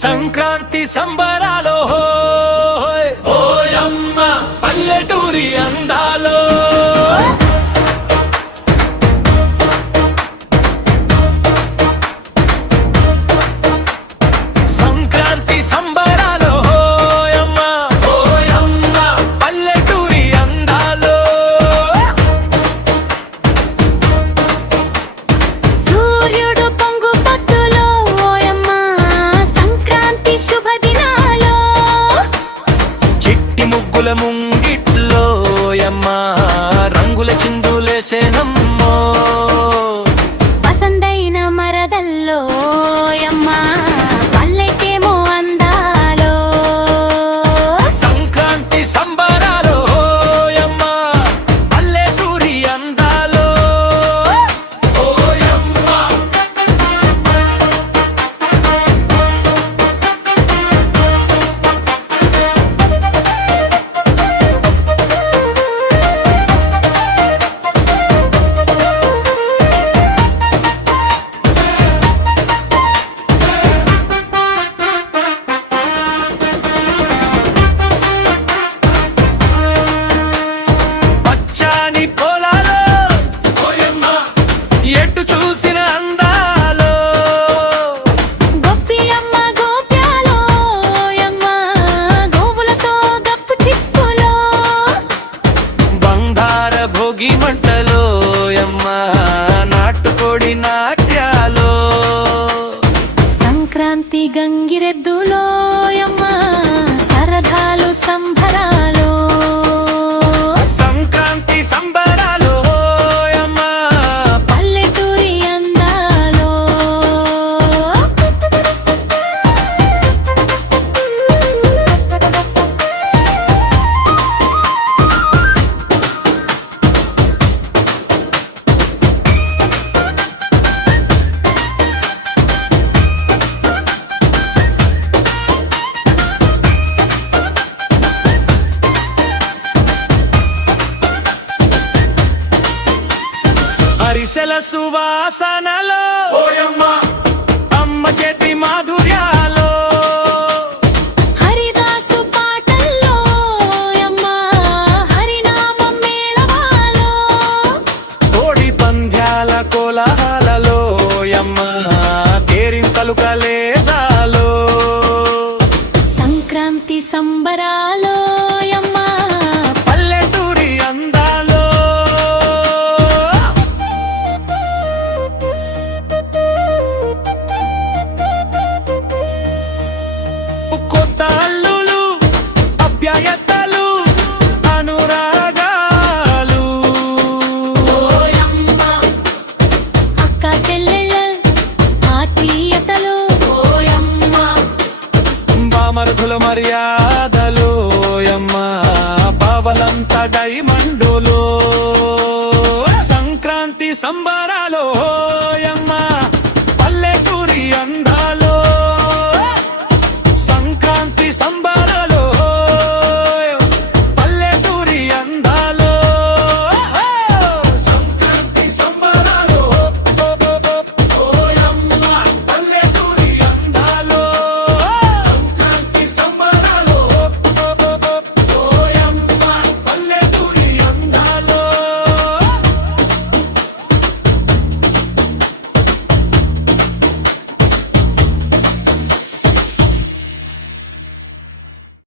సంక్రాంతి సంబరాలో ఓయమ్మ పల్లెటూరి అందాలో సంక్రాంతి సంబరాలో ఓయమ్మ ఓయమ్మ పల్లెటూరి అందాలో సూర్యుడు పొంగు పొద్దులో ఓయమ్మ సంక్రాంతి శుభదినాలో చిట్టి ముగ్గుల ముంగిట్లో ఓయమ్మ రంగుల చిందులేసేనమ్మో పసందైన మరదల్లో ఓయమ్మ పల్లెకేమో అందాలో సంక్రాంతి సంబరాలో ఓయమ్మ పల్లెటూరి అందాలో ఓయమ్మ పచ్చాని పొలాలో ఓయమ్మ ఎటు చూసిన అందాలో గొప్పియమ్మ గోప్యాలో ఓయమ్మ గోవులతో గప్పు చిక్కులో బంగార భోగి మంటలో ఓయమ్మ నాటుకోడి నాట్యాలో సంక్రాంతి గంగిరెద్దులో ఓయమ్మ సరదాలు సంబరాలో సంక్రాంతి సంబరాలో ఓయమ్మ పల్లెటూరి అందాలో అరిసెల సువాసనలో ఓయమ్మ అమ్మ చేతి మాధుర్యాలో హరిదాసు పాటల్లో ఓయమ్మ హరినామం మేళవాలో కోడి పంద్యాల కోలాహలలో ఓయమ్మ కేరింతలు కలేసాలో సంక్రాంతి సంబరాలో ఓయమ్మ పల్లెటూరి అందాలో కొత్త అల్లులు అభ్యాయతలు అనురాగాలు అక్క చెల్లెళ్ళ ఆత్మీయతలు ఓయమ్మ బామరుదుల మర్యాదలు ఓయమ్మ బావలంత డైమండులు సంక్రాంతి సంబరాలో